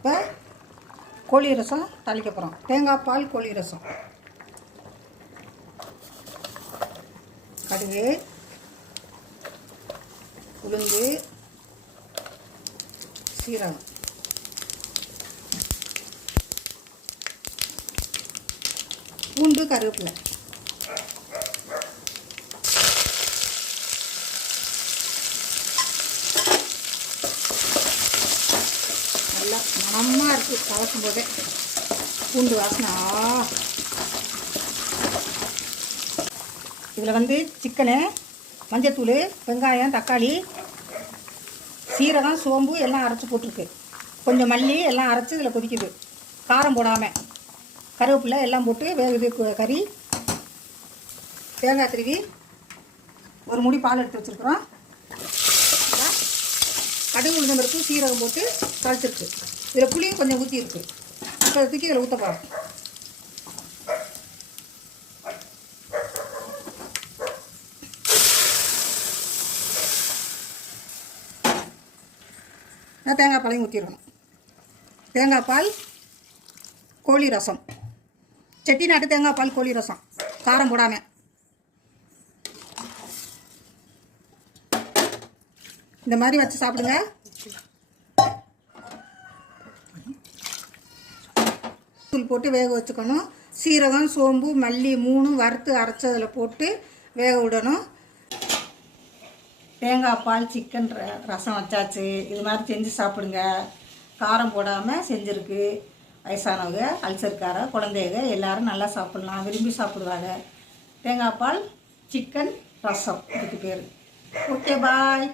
இப்போ கோழி ரசம் தாளிக்க போகிறோம். தேங்காய் பால் கோழி ரசம். கடுகு, உளுந்து, சீரகம், பூண்டு, கருவேப்பிலை. நல்லா மணமாக இருக்குது கலக்கும் போதே பூண்டு வாசனை. இதில் சிக்கனு, மஞ்சத்தூள், வெங்காயம், தக்காளி, சீரகம், சோம்பு எல்லாம் அரைச்சி போட்டிருக்கு. கொஞ்சம் மல்லி எல்லாம் அரைச்சி இதில் கொதிக்குது. காரம் போடாமல் கருவேப்பிலை எல்லாம் போட்டு வேகுது கறி. தேங்காய் திருவி ஒரு முடி பால் எடுத்து வச்சுருக்குறோம். கடுகு, உளுந்தம் பருப்பு, சீரகம் போட்டு தாளிச்சிருக்கு. இதில் புளியும் கொஞ்சம் ஊற்றிருக்கு. இப்போ தூக்கி இதில் ஊற்ற போகிறோம். தேங்காய் பாலையும் ஊற்றிடணும். தேங்காய் பால் கோழி ரசம், செட்டிநாட்டு தேங்காய் பால் கோழி ரசம், காரம் போடாமல். இந்த மாதிரி வச்சு சாப்பிடுங்க. தூள் போட்டு வேக வச்சுக்கணும். சீரகம், சோம்பு, மல்லி 3 வறுத்து அரைச்சதில் போட்டு வேக விடணும். தேங்காய் பால் சிக்கன் ரசம் வச்சாச்சு. இது மாதிரி செஞ்சு சாப்பிடுங்க. காரம் போடாமல் செஞ்சுருக்கு. வயசானவங்க, அல்சர்கார, குழந்தைங்க எல்லோரும் நல்லா சாப்பிட்லாம், விரும்பி சாப்பிடுவாங்க. தேங்காய் பால் சிக்கன் ரசம் இதுக்கு பேர். ஓகே, பாய்.